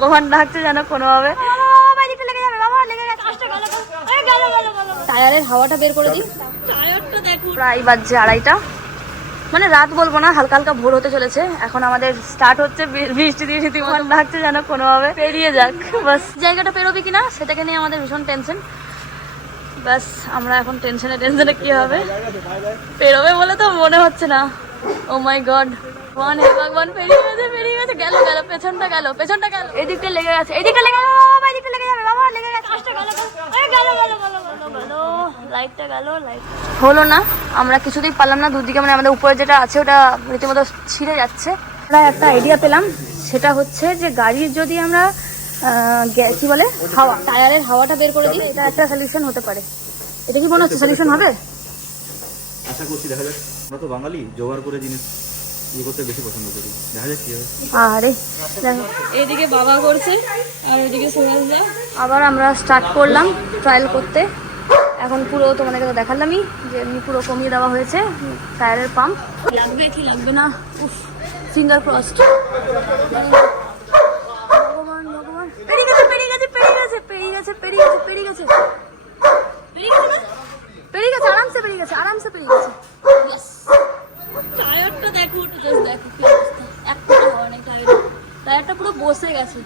ভগবান ডাকছে যেন কোনোভাবে। টায়ারের হাওয়াটা বের করে দিই। টায়ারটা দেখো, প্রায় বাজছে 2:30, মানে রাত বলবো না, হালকা হালকা ভোর হতে চলেছে। এখন আমাদের স্টার্ট হচ্ছে বৃষ্টি দিয়ে ভগবান ডাকছে যেন কোনোভাবে পেরিয়ে যাক। বাস জায়গাটা পেরোবে কিনা সেটাকে নিয়ে আমাদের ভীষণ টেনশন। বাস আমরা এখন টেনশনে কি হবে, পেরোবে বলে তো মনে হচ্ছে না। ও মাই গড, ভগবান পেরিয়ে গেছে, গেল পেছনটা গেল, এদিকটা লেগে গেছে, এদিকটা লেগে যাবে বাবা, এদিকটা লেগে যাবে বাবা, লেগে গেছে, লাইটটা গেল, লাইট হলো না। আমরা কিছুতেই পারলাম না, দুদিকে মানে আমাদের উপরে যেটা আছে ওটা রীতিমতো ছিঁড়ে যাচ্ছে। আমরা একটা আইডিয়া পেলাম, সেটা হচ্ছে যে গাড়ির যদি আমরা কি বলে হাওয়া, টায়ারের হাওয়াটা বের করে দিই, এটা একটা সলিউশন হতে পারে। এটা কি মনে হচ্ছে সলিউশন হবে? আশা করছি, দেখা যাক। আমরা তো বাঙালি, জোগাড় করে জিনিস ইয়ে করতে বেশি পছন্দ করি, দেখা যাক কি হবে। আরে এদিকে বাবা করছে আর ওইদিকে সুরেশদা। আবার আমরা স্টার্ট করলাম ট্রায়াল করতে। এখন পুরো তোমাদেরকে তো দেখালামই যে এমনি পুরো কমিয়ে দেওয়া হয়েছে টায়ারের পাম্প। লাগবে কি লাগবে না, উফ, ফিঙ্গার ক্রসড। ভগবান ভগবান, পেরিয়ে গেছে আরামসে পেরিয়ে গেছে। টায়ারটা দেখো, জাস্ট দেখো কি অবস্থা, একটা হাওয়া নেই টায়ারটা পুরো বসে গেছে।